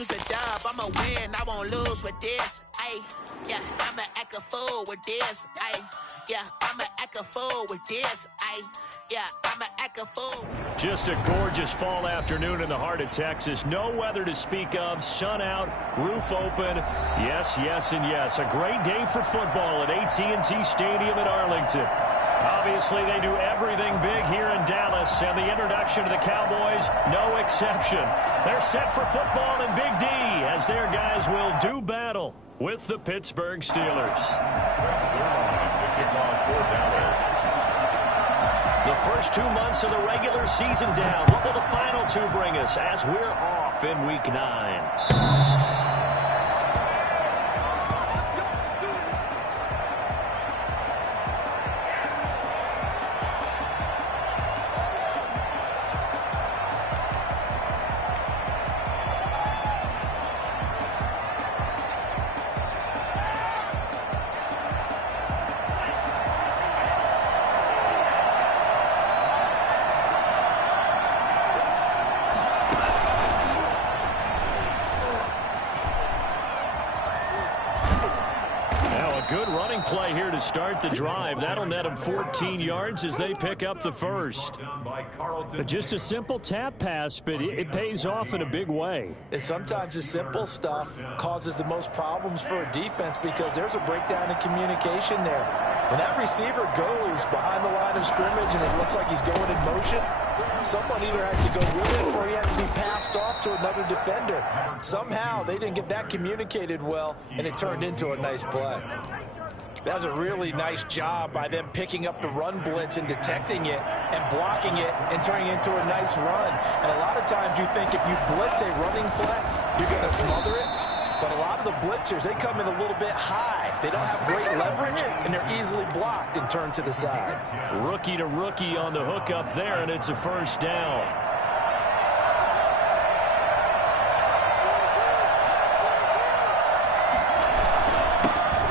use a dub. I'ma win, I won't lose with this. Ay, yeah, I'ma act a fool with this. Ay, yeah, I'ma act a fool with this. Ay, yeah, I'ma act a fool. Just a gorgeous fall afternoon in the heart of Texas. No weather to speak of. Sun out, roof open. Yes, yes, and yes. A great day for football at AT&T Stadium in Arlington. Obviously, they do everything big here in Dallas, and the introduction to the Cowboys, no exception. They're set for football in Big D as their guys will do battle with the Pittsburgh Steelers. The first 2 months of the regular season down. What will the final two bring us as we're off in Week 9? Good running play here to start the drive. That'll net them 14 yards as they pick up the first. Just a simple tap pass, but it pays off in a big way. And sometimes the simple stuff causes the most problems for a defense because there's a breakdown in communication there. When that receiver goes behind the line of scrimmage and it looks like he's going in motion, someone either has to go with it or he has to be passed off to another defender. Somehow they didn't get that communicated well, and it turned into a nice play. That was a really nice job by them picking up the run blitz and detecting it and blocking it and turning it into a nice run. And a lot of times you think if you blitz a running play, you're going to smother it. But a lot of the blitzers, they come in a little bit high. They don't have great leverage, and they're easily blocked and turned to the side. Rookie to rookie on the hook up there, and it's a first down.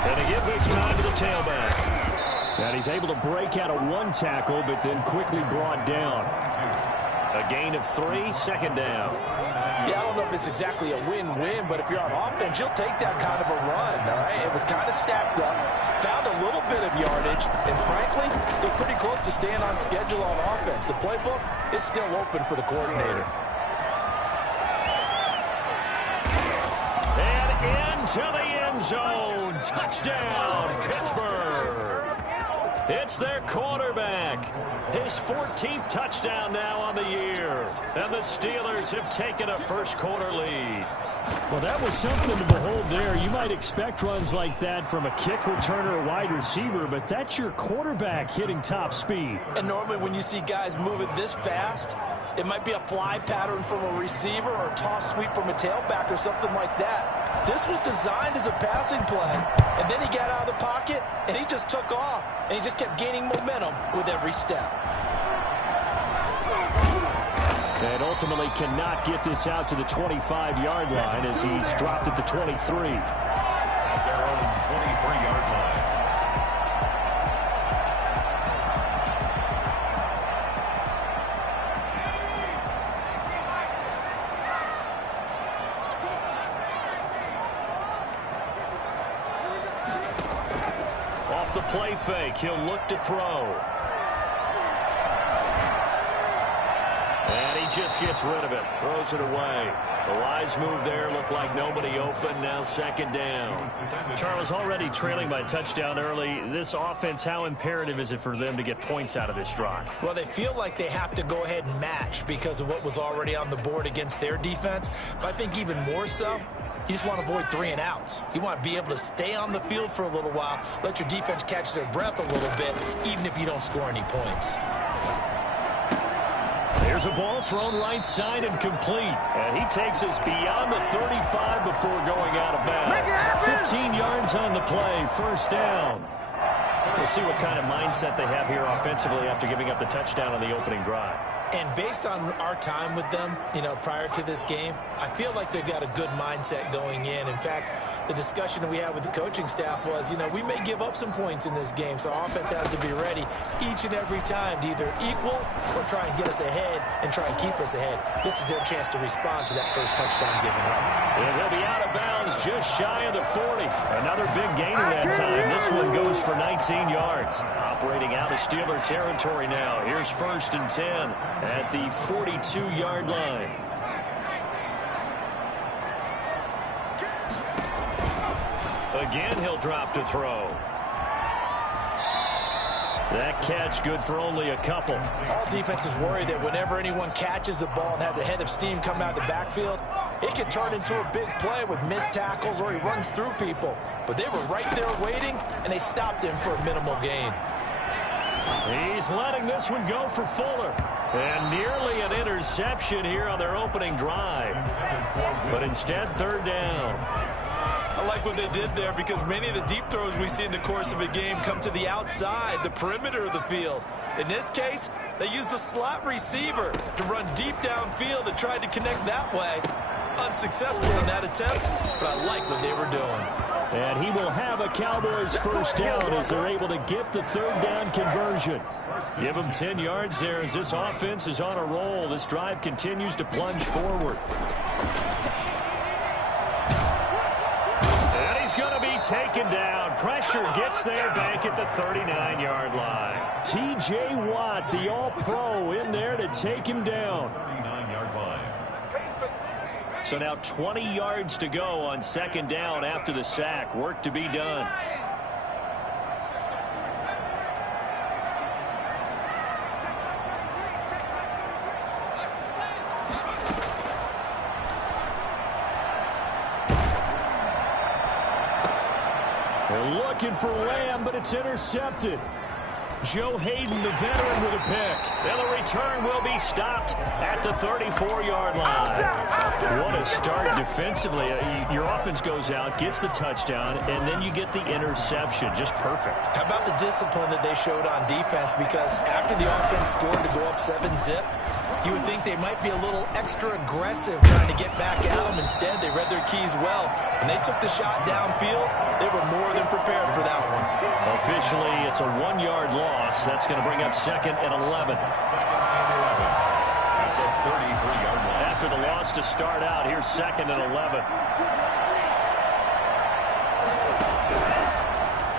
And to give this time to the tailback. And he's able to break out of one tackle, but then quickly brought down. A gain of 3, second down. Yeah, I don't know if it's exactly a win-win, but if you're on offense, you'll take that kind of a run, all right? It was kind of stacked up, found a little bit of yardage, and frankly, they're pretty close to staying on schedule on offense. The playbook is still open for the coordinator. And into the end zone. Touchdown, Pittsburgh. It's their quarterback. His 14th touchdown now on the year. And the Steelers have taken a first-quarter lead. Well, that was something to behold there. You might expect runs like that from a kick returner or wide receiver, but that's your quarterback hitting top speed. And normally when you see guys moving this fast, it might be a fly pattern from a receiver or a toss sweep from a tailback or something like that. This was designed as a passing play, and then he got out of the pocket, and he just took off, and he just kept gaining momentum with every step. And ultimately cannot get this out to the 25-yard line as he's dropped at the 23. At their own 23-yard line. Off the play fake, he'll look to throw. And he just gets rid of it, throws it away. A wise move there, looked like nobody open, now second down. Charles, already trailing by a touchdown early. This offense, how imperative is it for them to get points out of this drive? Well, they feel like they have to go ahead and match because of what was already on the board against their defense. But I think even more so, you just want to avoid 3 and outs. You want to be able to stay on the field for a little while, let your defense catch their breath a little bit, even if you don't score any points. There's a ball thrown right side and complete. And he takes us beyond the 35 before going out of bounds. 15 yards on the play, first down. We'll see what kind of mindset they have here offensively after giving up the touchdown on the opening drive. And based on our time with them, prior to this game, I feel like they've got a good mindset going in. In fact, the discussion that we had with the coaching staff was, we may give up some points in this game, so our offense has to be ready each and every time to either equal or try and get us ahead and try and keep us ahead. This is their chance to respond to that first touchdown given up. And he'll be out of bounds just shy of the 40. Another big gain that time. This one goes for 19 yards. Operating out of Steeler territory now. Here's 1st and 10 at the 42-yard line. Again, he'll drop to throw. That catch good for only a couple. All defenses worry that whenever anyone catches the ball and has a head of steam come out of the backfield, it could turn into a big play with missed tackles or he runs through people. But they were right there waiting, and they stopped him for a minimal gain. He's letting this one go for Fuller. And nearly an interception here on their opening drive. But instead, 3rd down. I like what they did there because many of the deep throws we see in the course of a game come to the outside, the perimeter of the field. In this case, they used a slot receiver to run deep downfield and tried to connect that way. Unsuccessful in that attempt, but I like what they were doing. And he will have a Cowboys 1st down as they're able to get the 3rd down conversion. Give him 10 yards there as this offense is on a roll. This drive continues to plunge forward. And he's going to be taken down. Pressure gets there back at the 39-yard line. T.J. Watt, the All-Pro, in there to take him down. 39-yard line. So now 20 yards to go on 2nd down after the sack. Work to be done. They're looking for Lamb, but it's intercepted. Joe Hayden, the veteran, with a pick. And the return will be stopped at the 34-yard line. What a start defensively. Your offense goes out, gets the touchdown, and then you get the interception. Just perfect. How about the discipline that they showed on defense? Because after the offense scored to go up 7-zip, you would think they might be a little extra aggressive trying to get back at them. Instead, they read their keys well. When they took the shot downfield, they were more than prepared for that one. Officially, it's a 1-yard loss. That's going to bring up 2nd and 11. After the loss to start out, here's 2nd and 11.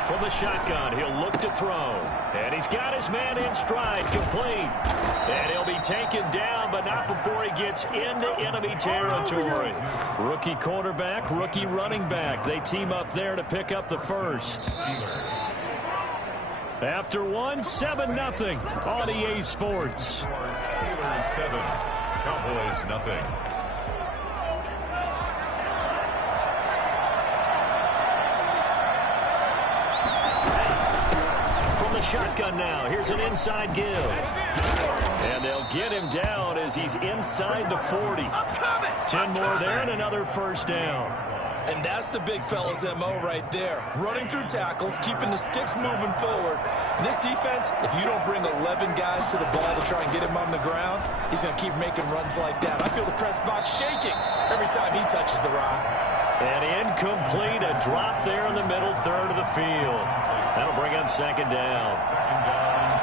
From the shotgun, he'll look to throw. And he's got his man in stride, complete. And he'll be taken down, but not before he gets into enemy territory. Rookie quarterback, rookie running back. They team up there to pick up the 1st. After 7-0 on EA Sports. Steelers 7, Cowboys nothing. Shotgun now. Here's an inside give. And they'll get him down as he's inside the 40. 10 more there and another 1st down. And that's the big fella's MO right there. Running through tackles, keeping the sticks moving forward. And this defense, if you don't bring 11 guys to the ball to try and get him on the ground, he's going to keep making runs like that. I feel the press box shaking every time he touches the rock. And incomplete, a drop there in the middle third of the field. That'll bring up 2nd down. 2nd down,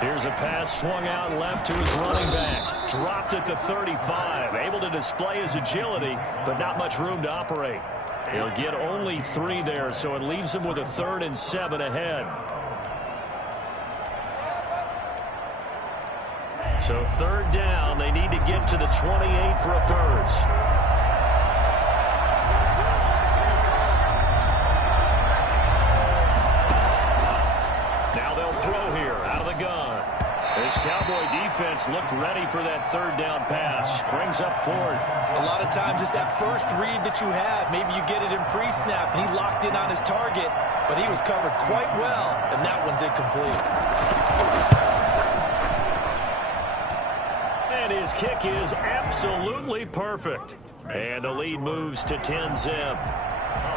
10. Here's a pass swung out left to his running back. Dropped at the 35. Able to display his agility, but not much room to operate. He'll get only 3 there, so it leaves him with a 3rd and 7 ahead. So 3rd down, they need to get to the 28 for a 1st. Now they'll throw here out of the gun. This Cowboy defense looked ready for that 3rd down pass. Brings up 4th. A lot of times it's that first read that you have. Maybe you get it in pre-snap, and he locked in on his target, but he was covered quite well, and that one's incomplete. And his kick is absolutely perfect. And the lead moves to 10-zip.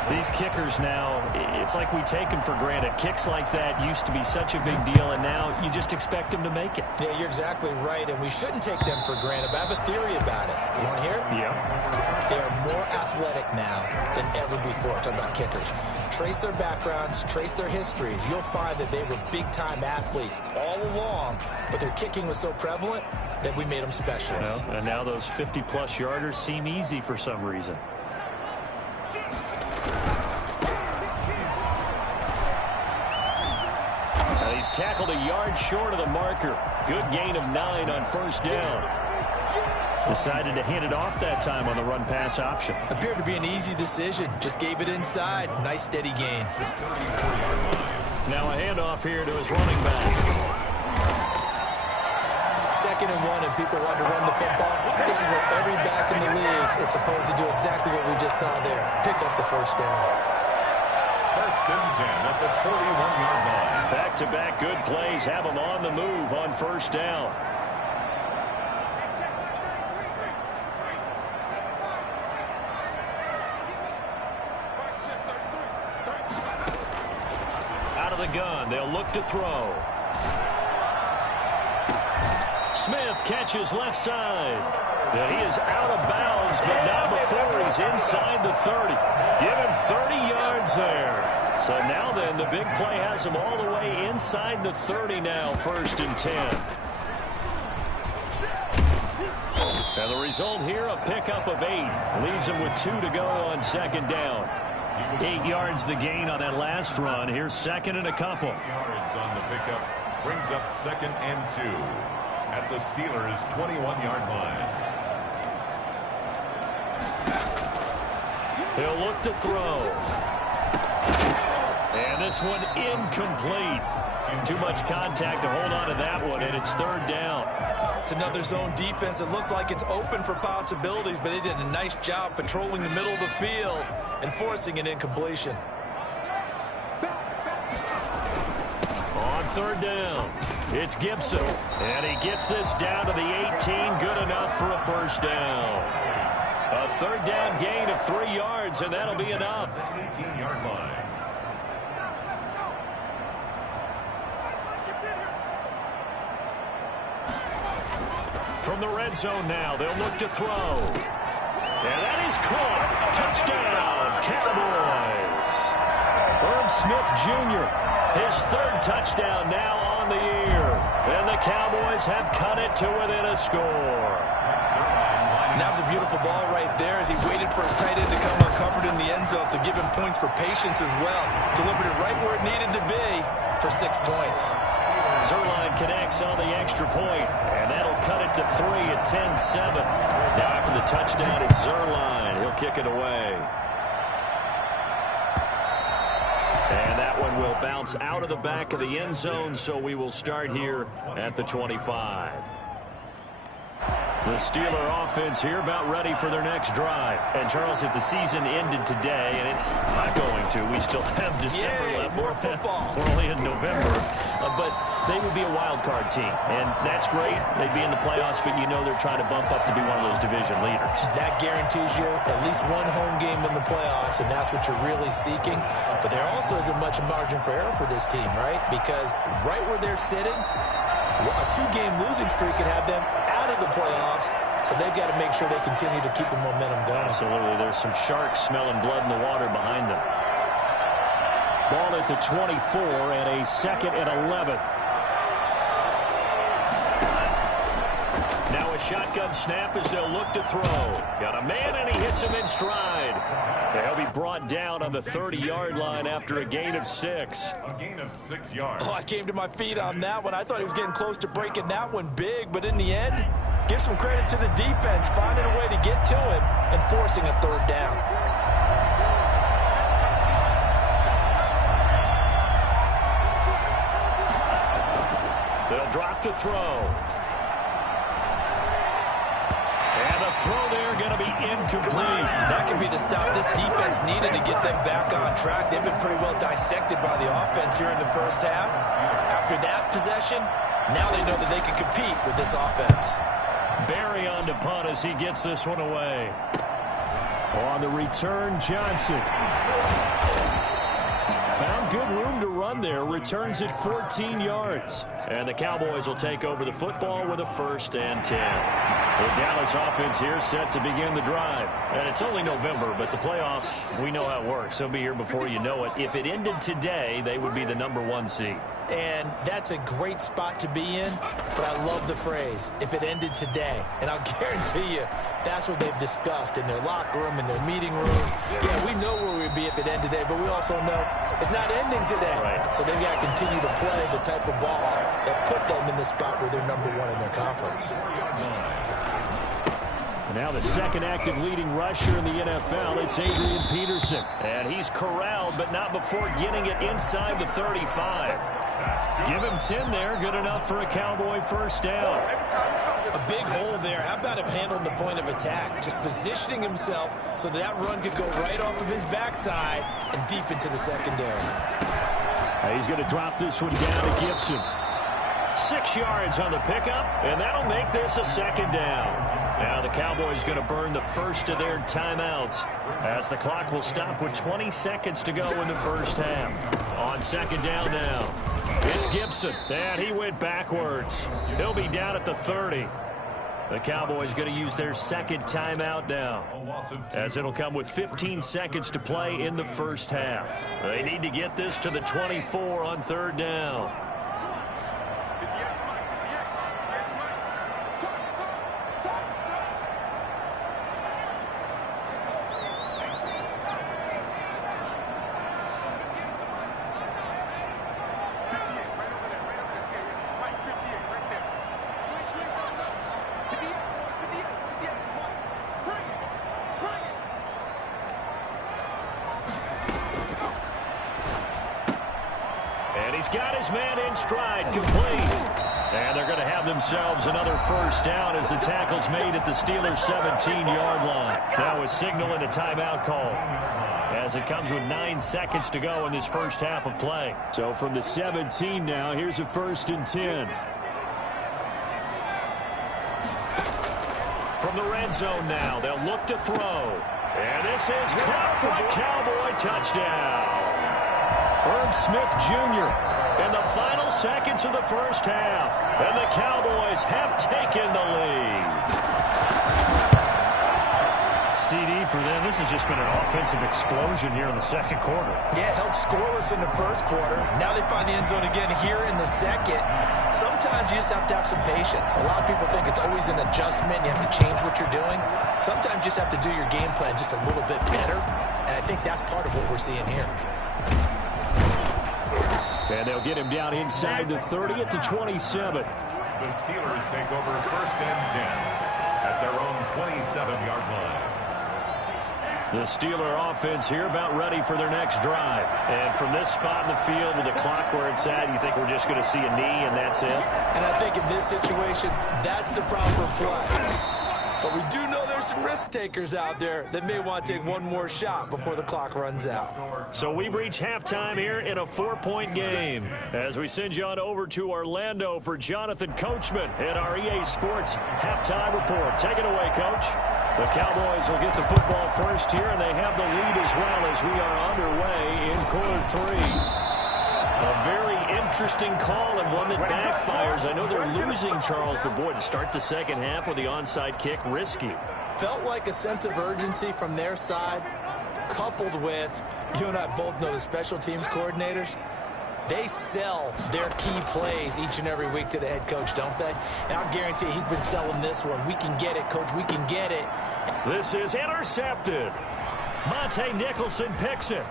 These kickers now, it's like we take them for granted. Kicks like that used to be such a big deal, and now you just expect them to make it. Yeah, you're exactly right, and we shouldn't take them for granted. But I have a theory about it. You want to hear it? Yeah. They are more athletic now than ever before. Talking about kickers. Trace their backgrounds, trace their histories. You'll find that they were big-time athletes all along, but their kicking was so prevalent that we made them specialists. Well, and now those 50-plus yarders seem easy for some reason. He's tackled a yard short of the marker. Good gain of 9 on first down. Decided to hand it off that time on the run-pass option. Appeared to be an easy decision. Just gave it inside. Nice steady gain. Now a handoff here to his running back. 2nd and 1, and people want to run the football. This is what every back in the league is supposed to do, exactly what we just saw there. Pick up the first down. 1st and 10 at the 41-yard line. Back-to-back good plays have him on the move on first down. Out of the gun, they'll look to throw. Smith catches left side. And he is out of bounds, but not before he's inside the 30. Give him 30 yards there. So now then, the big play has him all the way inside the 30 now, 1st and 10. And the result here, a pickup of 8. Leaves him with 2 to go on 2nd down. 8 yards the gain on that last run. Here's 2nd and a couple. Yards on the pickup brings up 2nd and 2 at the Steelers' 21-yard line. He'll look to throw. And this one incomplete. Too much contact to hold on to that one, and it's 3rd down. It's another zone defense. It looks like it's open for possibilities, but they did a nice job patrolling the middle of the field and forcing an incompletion. On 3rd down, it's Gibson. And he gets this down to the 18. Good enough for a 1st down. A 3rd down gain of 3 yards, and that'll be enough. 18-yard line. From the red zone now, they'll look to throw. And that is caught. Touchdown, Cowboys. Herb Smith Jr., his 3rd touchdown now on the year. And the Cowboys have cut it to within a score. And that was a beautiful ball right there as he waited for his tight end to come uncovered in the end zone, so give him points for patience as well. Delivered it right where it needed to be for 6 points. Zuerlein connects on the extra point, and that'll cut it to 3 at 10-7. Now after the touchdown, it's Zuerlein. He'll kick it away. And that one will bounce out of the back of the end zone, so we will start here at the 25. The Steeler offense here about ready for their next drive. And, Charles, if the season ended today, and it's not going to, we still have December left. More football. We're only in November. But they would be a wild card team. And that's great. They'd be in the playoffs, but you know they're trying to bump up to be one of those division leaders. That guarantees you at least one home game in the playoffs, and that's what you're really seeking. But there also isn't much margin for error for this team, right? Because right where they're sitting, a 2-game losing streak could have them out of the playoffs, so they've got to make sure they continue to keep the momentum going. Absolutely. There's some sharks smelling blood in the water behind them. Ball at the 24 and a 2nd and 11. Now a shotgun snap as they'll look to throw. Got a man and he hits him in stride. They'll be brought down on the 30-yard line after a gain of 6. A gain of 6 yards. Oh, I came to my feet on that one. I thought he was getting close to breaking that one big, but in the end, give some credit to the defense, finding a way to get to him and forcing a 3rd down. They'll drop to throw. And the throw there going to be incomplete. That could be the stop this defense needed to get them back on track. They've been pretty well dissected by the offense here in the first half. After that possession, now they know that they can compete with this offense. Barry on to punt as he gets this one away. On the return, Johnson. Found good room to run there. Returns it 14 yards. And the Cowboys will take over the football with a 1st and 10. The Dallas offense here set to begin the drive. And it's only November, but the playoffs, we know how it works. They'll be here before you know it. If it ended today, they would be the #1 seed. And that's a great spot to be in, but I love the phrase, if it ended today. And I'll guarantee you, that's what they've discussed in their locker room, in their meeting rooms. Yeah, we know where we'd be if it ended today, but we also know it's not ending today. Right. So they've got to continue to play the type of ball that put them in the spot where they're #1 in their conference. And now the second active leading rusher in the NFL, it's Adrian Peterson. And he's corralled, but not before getting it inside the 35. Give him 10 there. Good enough for a Cowboy 1st down. A big hole there. How about him handling the point of attack? Just positioning himself so that run could go right off of his backside and deep into the secondary. He's going to drop this one down to Gibson. 6 yards on the pickup, and that'll make this a 2nd down. Now the Cowboys going to burn the first of their timeouts as the clock will stop with 20 seconds to go in the 1st half. On 2nd down now, it's Gibson, and he went backwards. He'll be down at the 30. The Cowboys going to use their 2nd timeout now, as it'll come with 15 seconds to play in the 1st half. They need to get this to the 24 on 3rd down. He's got his man in stride, complete. And they're going to have themselves another 1st down as the tackle's made at the Steelers' 17-yard line. Now a signal and a timeout call as it comes with 9 seconds to go in this 1st half of play. So from the 17 now, here's a 1st and 10. From the red zone now, they'll look to throw. And this is caught for a Cowboy touchdown. Irv Smith Jr. in the final seconds of the 1st half. And the Cowboys have taken the lead. CD for them. This has just been an offensive explosion here in the 2nd quarter. Yeah, held scoreless in the 1st quarter. Now they find the end zone again here in the 2nd. Sometimes you just have to have some patience. A lot of people think it's always an adjustment. You have to change what you're doing. Sometimes you just have to do your game plan just a little bit better. And I think that's part of what we're seeing here. And they'll get him down inside the 30 at the 27. The Steelers take over 1st and 10 at their own 27-yard line. The Steeler offense here about ready for their next drive. And from this spot in the field with the clock where it's at, you think we're just going to see a knee and that's it? And I think in this situation, that's the proper play. But we do know there's some risk takers out there that may want to take one more shot before the clock runs out. So we've reached halftime here in a 4-point game as we send you on over to Orlando for Jonathan Coachman in our EA Sports halftime report. Take it away, Coach. The Cowboys will get the football first here, and they have the lead as well as we are underway in quarter 3. A very interesting call and one that backfires. I know they're losing, Charles, but boy, to start the 2nd half with the onside kick, risky. Felt like a sense of urgency from their side, coupled with, you and I both know the special teams coordinators, they sell their key plays each and every week to the head coach, don't they? And I'll guarantee he's been selling this one. We can get it, Coach. We can get it. This is intercepted. Monte Nicholson picks it.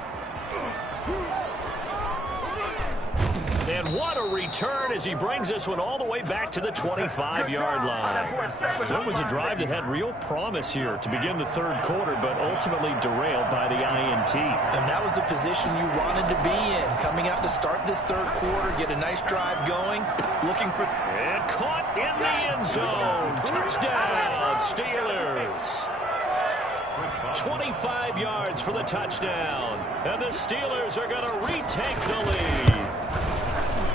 And what a return as he brings this one all the way back to the 25-yard line. So it was a drive that had real promise here to begin the 3rd quarter, but ultimately derailed by the INT. And that was the position you wanted to be in, coming out to start this 3rd quarter, get a nice drive going, looking for... And caught in the end zone. Touchdown, Steelers. 25 yards for the touchdown. And the Steelers are going to retake the lead.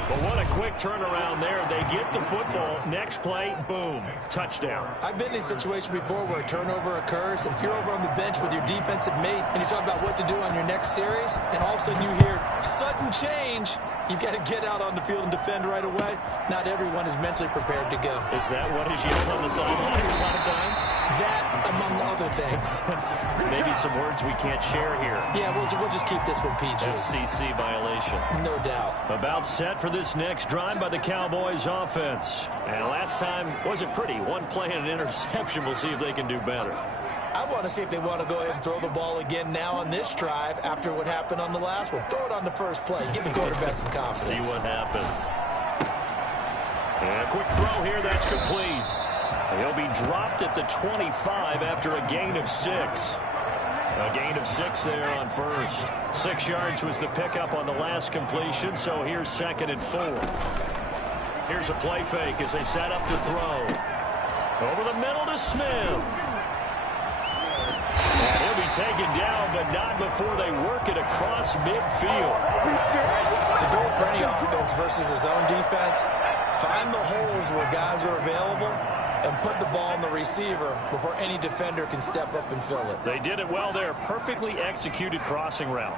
But what a quick turnaround there. They get the football. Next play, boom, touchdown. I've been in a situation before where a turnover occurs, and if you're over on the bench with your defensive mate and you talk about what to do on your next series, and all of a sudden you hear sudden change, you've got to get out on the field and defend right away. Not everyone is mentally prepared to go. Is that what is yelled on the sidelines a lot of times? That, among other things. Maybe some words we can't share here. Yeah, we'll just keep this one PG. FCC violation. No doubt. About set for this next drive by the Cowboys offense. And last time wasn't pretty. One play and an interception. We'll see if they can do better. I want to see if they want to go ahead and throw the ball again now on this drive after what happened on the last one. Throw it on the first play. Give the quarterback some confidence. See what happens. And a quick throw here. That's complete. He'll be dropped at the 25 after a gain of 6. A gain of 6 there on first. 6 yards was the pickup on the last completion, so here's 2nd and 4. Here's a play fake as they set up to throw. Over the middle to Smith. And he'll be taken down, but not before they work it across midfield. The goal for any offense versus his own defense, find the holes where guys are available and put the ball on the receiver before any defender can step up and fill it. They did it well there. Perfectly executed crossing route.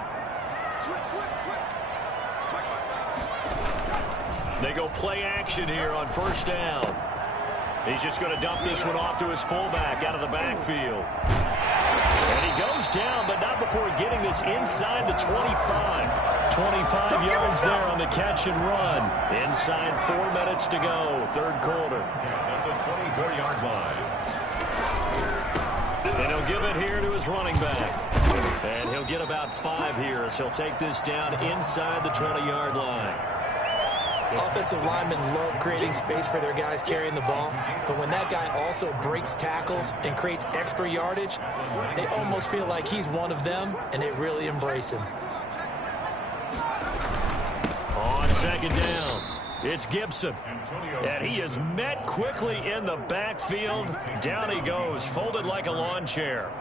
They go play action here on first down. He's just going to dump this one off to his fullback out of the backfield. And he goes down, but not before getting this inside the 25. 25 yards there on the catch and run. Inside 4 minutes to go, third quarter. At the 24-yard line. And he'll give it here to his running back. And he'll get about 5 here as he'll take this down inside the 20-yard line. Offensive linemen love creating space for their guys carrying the ball, but when that guy also breaks tackles and creates extra yardage, they almost feel like he's one of them, and they really embrace him. On second down, it's Gibson. And he is met quickly in the backfield. Down he goes, folded like a lawn chair.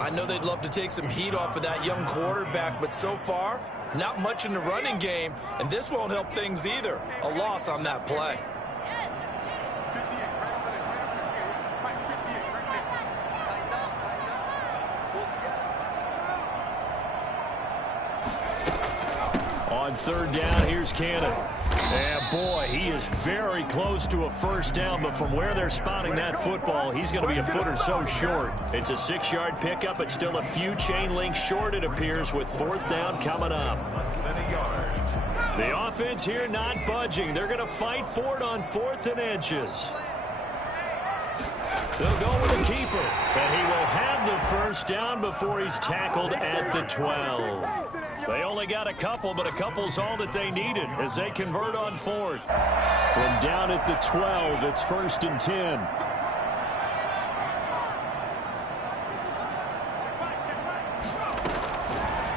I know they'd love to take some heat off of that young quarterback, but so far, not much in the running game, and this won't help things either. A loss on that play. On third down, here's Cannon. And boy, he is very close to a first down, but from where they're spotting that football, he's going to be a foot or so short. It's a 6-yard pickup, but still a few chain links short, it appears, with fourth down coming up. The offense here not budging. They're going to fight for it on 4th and inches. They'll go with the keeper, and he will have the first down before he's tackled at the 12. They only got a couple, but a couple's all that they needed as they convert on 4th. From down at the 12, it's 1st and 10.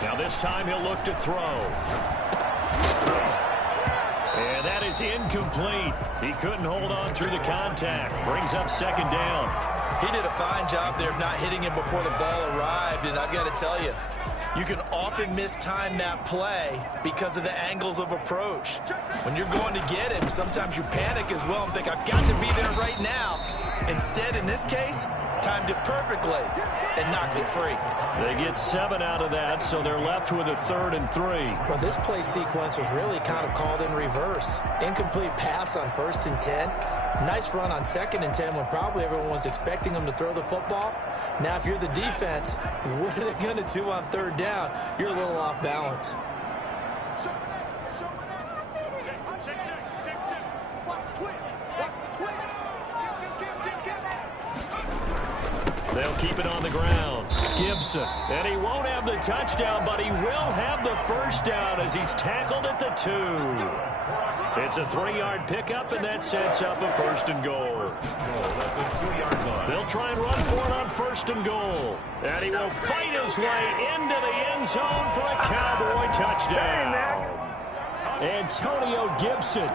Now this time he'll look to throw. And that is incomplete. He couldn't hold on through the contact. Brings up 2nd down. He did a fine job there of not hitting him before the ball arrived, and I've got to tell you, you can often mistime that play because of the angles of approach. When you're going to get him, sometimes you panic as well and think, I've got to be there right now. Instead, in this case, timed it perfectly and knocked it free. They get 7 out of that, so they're left with a 3rd and 3. Well, this play sequence was really kind of called in reverse. Incomplete pass on 1st and 10. Nice run on 2nd and 10 when probably everyone was expecting him to throw the football. Now, if you're the defense, what are they going to do on 3rd down? You're a little off balance. They'll keep it on the ground. Gibson. And he won't have the touchdown, but he will have the first down as he's tackled at the 2. It's a 3-yard pickup, and that sets up a 1st and goal. They'll try and run for it on 1st and goal. And he will fight his way into the end zone for a Cowboy touchdown. Antonio Gibson,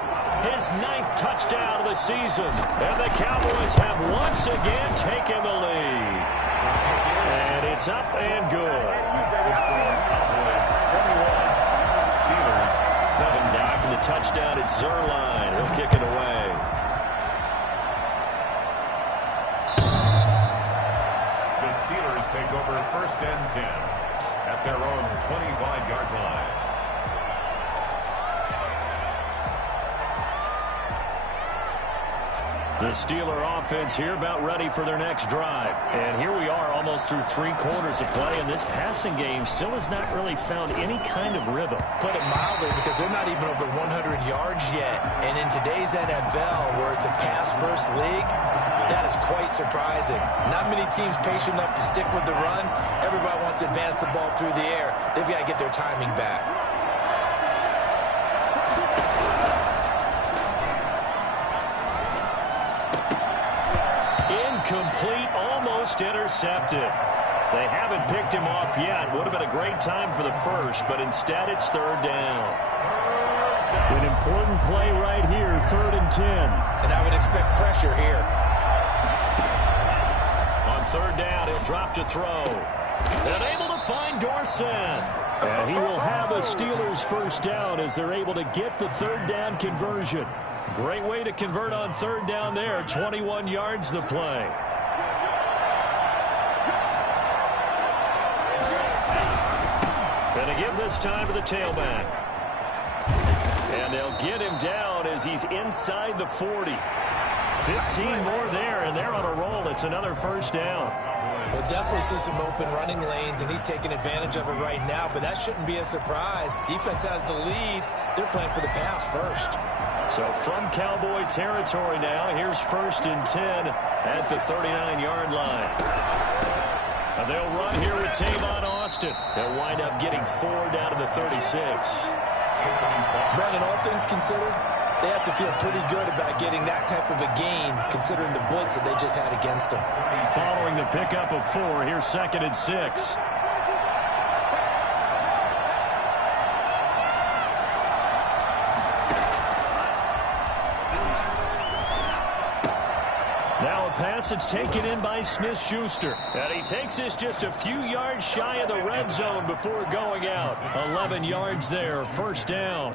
his 9th touchdown of the season. And the Cowboys have once again taken the lead. And it's up and good. Steelers 7 down from the touchdown, it's Zerline. He'll kick it away. The Steelers take over 1st and 10 at their own 25-yard line. The Steeler offense here about ready for their next drive. And here we are almost through 3 quarters of play, and this passing game still has not really found any kind of rhythm. Put it mildly, because they're not even over 100 yards yet. And in today's NFL, where it's a pass-first league, that is quite surprising. Not many teams patient enough to stick with the run. Everybody wants to advance the ball through the air. They've got to get their timing back. Incomplete, almost intercepted. They haven't picked him off yet. Would have been a great time for the first, but instead it's 3rd down. An important play right here, 3rd and 10. And I would expect pressure here. On 3rd down, he'll drop to throw. And able to find Dorsett. And he will have a Steelers 1st down as they're able to get the 3rd down conversion. Great way to convert on 3rd down there. 21 yards the play. Going to give this time to the tailback. And they'll get him down as he's inside the 40. 15 more there, and they're on a roll. It's another 1st down. We'll definitely see some open running lanes, and he's taking advantage of it right now, but that shouldn't be a surprise. Defense has the lead. They're playing for the pass first. So from Cowboy territory now, here's 1st and 10 at the 39-yard line. And they'll run here with Tavon Austin. They'll wind up getting 4 down to the 36. Brandon, all things considered, they have to feel pretty good about getting that type of a gain, considering the blitz that they just had against them. Following the pickup of 4, here's 2nd and 6. Now a pass that's taken in by Smith-Schuster. And he takes this just a few yards shy of the red zone before going out. 11 yards there, 1st down.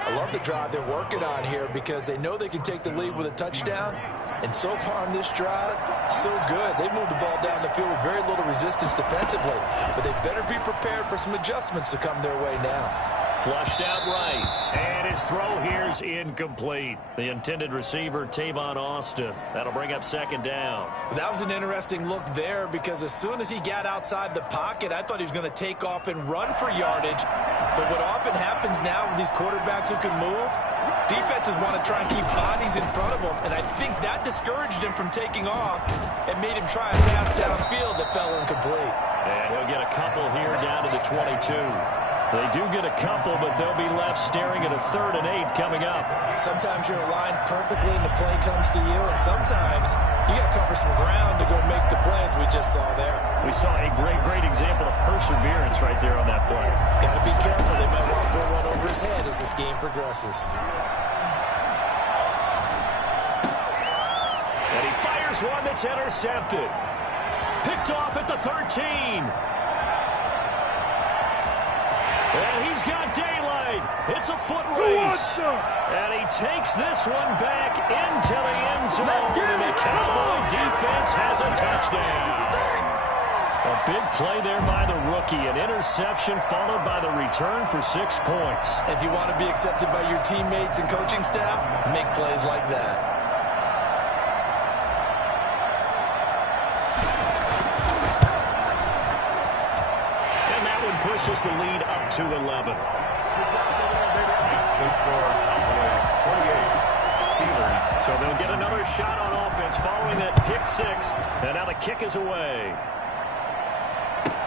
I love the drive they're working on here because they know they can take the lead with a touchdown. And so far on this drive, so good. They moved the ball down the field with very little resistance defensively. But they better be prepared for some adjustments to come their way now. Flushed out right. And his throw here's incomplete. The intended receiver, Tavon Austin. That'll bring up 2nd down. That was an interesting look there because as soon as he got outside the pocket, I thought he was going to take off and run for yardage. But what often happens now with these quarterbacks who can move, defenses want to try and keep bodies in front of them. And I think that discouraged him from taking off and made him try a pass downfield that fell incomplete. And he'll get a couple here down to the 22. They do get a couple, but they'll be left staring at a 3rd and 8 coming up. Sometimes you're aligned perfectly and the play comes to you, and sometimes you got to cover some ground to go make the plays we just saw there. We saw a great example of perseverance right there on that play. Got to be careful. They might want to throw one over his head as this game progresses. And he fires one that's intercepted. Picked off at the 13. And he's got daylight. It's a foot race. And he takes this one back into the end zone. And the Cowboy defense has a touchdown. A big play there by the rookie. An interception followed by the return for 6 points. If you want to be accepted by your teammates and coaching staff, make plays like that. Pushes the lead up to 11. That's the score. Cowboys 28. Steelers. So they'll get another shot on offense following that pick 6. And now the kick is away.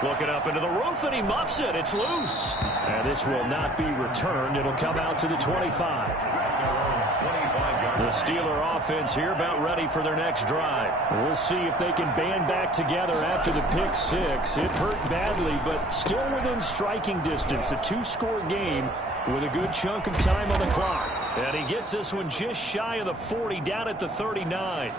Looking up into the roof, and he muffs it. It's loose. And this will not be returned. It'll come out to the 25. The Steeler offense here about ready for their next drive. We'll see if they can band back together after the pick 6. It hurt badly, but still within striking distance. A 2-score game with a good chunk of time on the clock. And he gets this one just shy of the 40, down at the 39.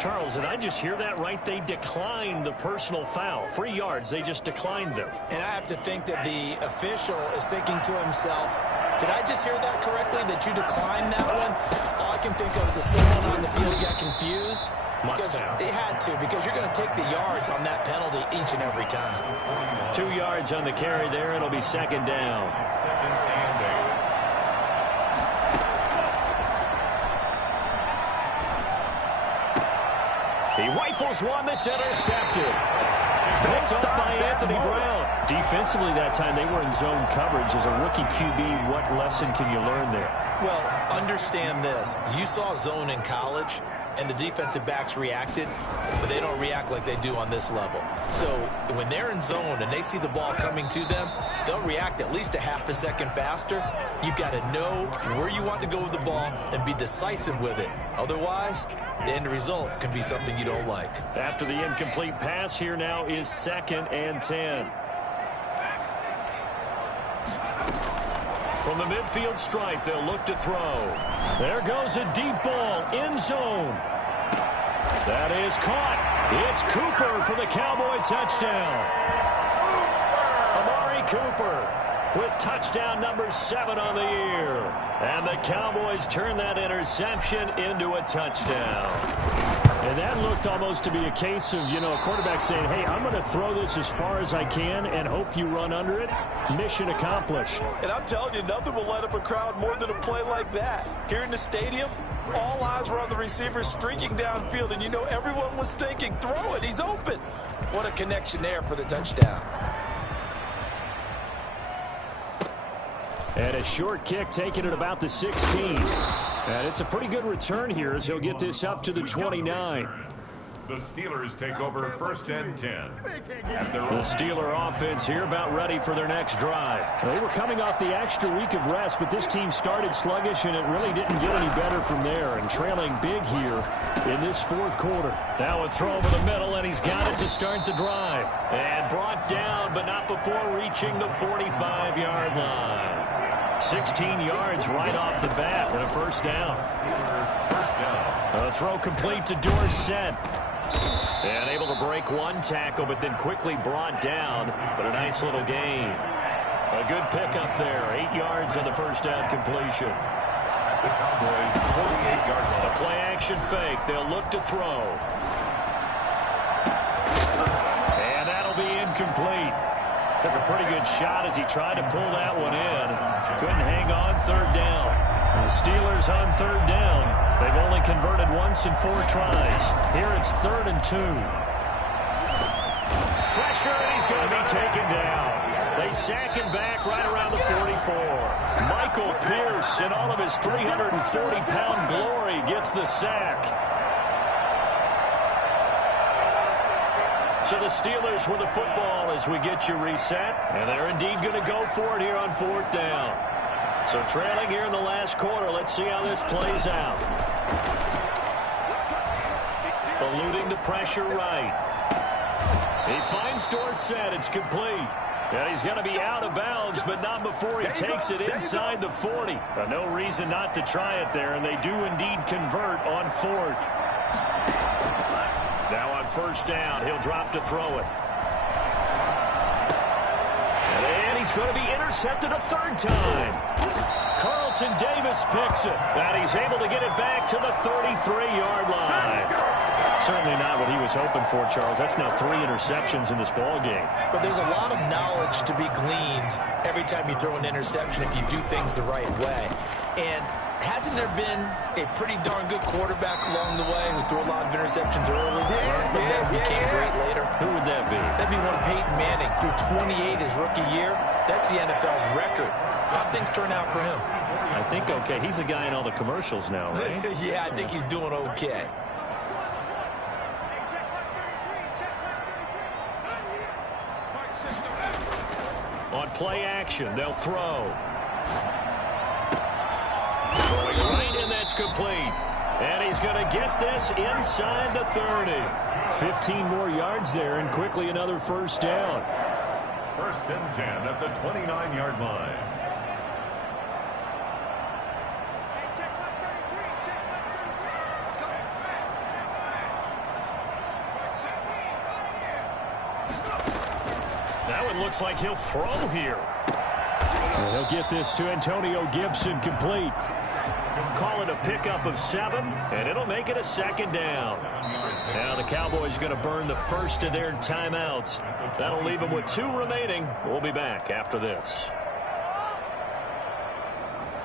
Charles, did I just hear that right? They declined the personal foul. 3 yards, they just declined them. And I have to think that the official is thinking to himself, Did I just hear that correctly, that you declined that one? All I can think of is that someone on the field got confused. Because it had to, because you're going to take the yards on that penalty each and every time. 2 yards on the carry there. It'll be second down. Second and 8. He rifles one that's intercepted. Picked up by Anthony Brown. Defensively that time, they were in zone coverage. As a rookie QB, what lesson can you learn there? Well, understand this. You saw zone in college, and the defensive backs reacted, but they don't react like they do on this level. So when they're in zone and they see the ball coming to them, they'll react at least a half a second faster. You've got to know where you want to go with the ball and be decisive with it. Otherwise, the end result can be something you don't like. After the incomplete pass, here now is 2nd and 10. From the midfield stripe, they'll look to throw. There goes a deep ball, end zone. That is caught. It's Cooper for the Cowboy touchdown. Amari Cooper with touchdown number 7 on the year. And the Cowboys turn that interception into a touchdown. And that looked almost to be a case of, a quarterback saying, hey, I'm going to throw this as far as I can and hope you run under it. Mission accomplished. And I'm telling you, nothing will light up a crowd more than a play like that. Here in the stadium, all eyes were on the receiver streaking downfield, and everyone was thinking, throw it, he's open. What a connection there for the touchdown. And a short kick taken at about the 16. And it's a pretty good return here as he'll get this up to the 29. The Steelers take over 1st and 10. The Steeler offense here about ready for their next drive. They were coming off the extra week of rest, but this team started sluggish, and it really didn't get any better from there. And trailing big here in this 4th quarter. Now a throw over the middle, and he's got it to start the drive. And brought down, but not before reaching the 45-yard line. 16 yards right off the bat and a first down. A throw complete to Dorsett. And able to break one tackle, but then quickly brought down. But a nice little gain. A good pickup there. 8 yards on the first down completion. The Cowboys 48-yard line. A play action fake. They'll look to throw. And that'll be incomplete. Took a pretty good shot as he tried to pull that one in. Couldn't hang on. 3rd down. The Steelers on 3rd down. They've only converted once in 4 tries. Here it's 3rd and 2. Pressure, and he's going to be taken down. They sack him back right around the 44. Michael Pierce, in all of his 340-pound glory, gets the sack. So the Steelers with the football as we get you reset. And they're indeed going to go for it here on 4th down. So trailing here in the last quarter. Let's see how this plays out. Eluding the pressure right. He finds Dorsett. It's complete. And he's going to be out of bounds, but not before he takes it inside the 40. No reason not to try it there, and they do indeed convert on 4th. Now on 1st down, he'll drop to throw it. And he's going to be intercepted a 3rd time. Carlton Davis picks it, and he's able to get it back to the 33-yard line. Certainly not what he was hoping for, Charles. That's now 3 interceptions in this ball game. But there's a lot of knowledge to be gleaned every time you throw an interception if you do things the right way. And hasn't there been a pretty darn good quarterback along the way who threw a lot of interceptions early, learned from them, became great later? Who would that be? That'd be one Peyton Manning. Threw 28 his rookie year. That's the NFL record. How'd things turn out for him? I think okay. He's a guy in all the commercials now, right? Yeah, I think he's doing okay. On play action, they'll throw. Throwing right, and that's complete. And he's going to get this inside the 30. 15 more yards there, and quickly another first down. 1st and 10 at the 29-yard line. That one looks like he'll throw here. And he'll get this to Antonio Gibson complete. Call it a pickup of 7, and it'll make it a 2nd down. Now the Cowboys going to burn the first of their timeouts. That'll leave them with 2 remaining. We'll be back after this.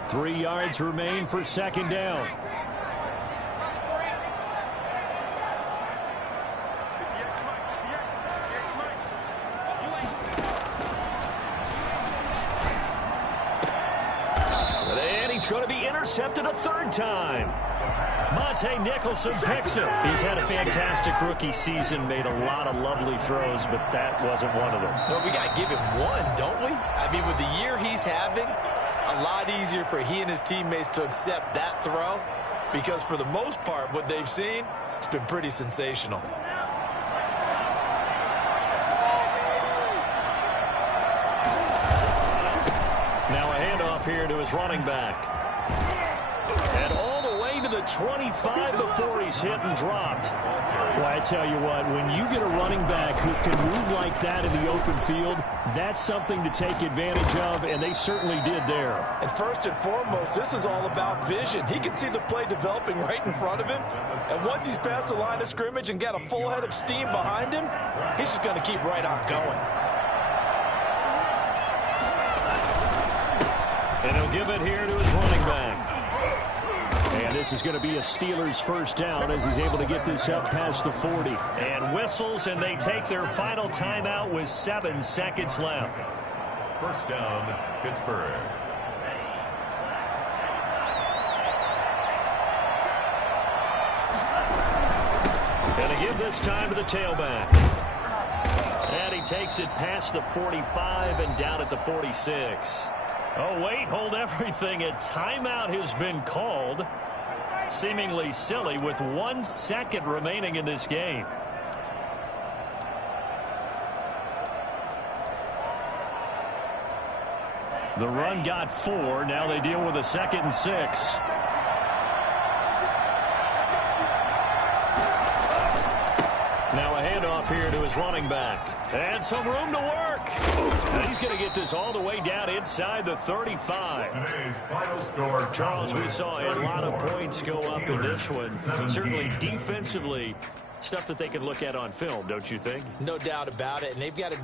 3 yards remain for 2nd down. And he's going to be intercepted a 3rd time. Monte Nicholson picks him. He's had a fantastic rookie season, made a lot of lovely throws, but that wasn't one of them. Well, we got to give him one, don't we? I mean, with the year he's having, a lot easier for he and his teammates to accept that throw, because for the most part, what they've seen, it's been pretty sensational. Now a handoff here to his running back. And all the way to the 25 before he's hit and dropped. Well, I tell you what, when you get a running back who can move like that in the open field, that's something to take advantage of, and they certainly did there. And first and foremost, this is all about vision. He can see the play developing right in front of him, and once he's past the line of scrimmage and got a full head of steam behind him, he's just going to keep right on going. And he'll give it here to his running back. And this is going to be a Steelers first down as he's able to get this up past the 40. And whistles, and they take their final timeout with 7 seconds left. First down, Pittsburgh. Going to give this time to the tailback. And he takes it past the 45 and down at the 46. Oh, wait, hold everything. A timeout has been called. Seemingly silly with 1 second remaining in this game. The run got 4. Now they deal with a 2nd and 6. Now a handoff here to his running back. And some room to work. And he's going to get this all the way down inside the 35. Today's final score, Charles, we saw a lot of points go up in this one. Certainly defensively, stuff that they can look at on film, don't you think? No doubt about it, and they've got to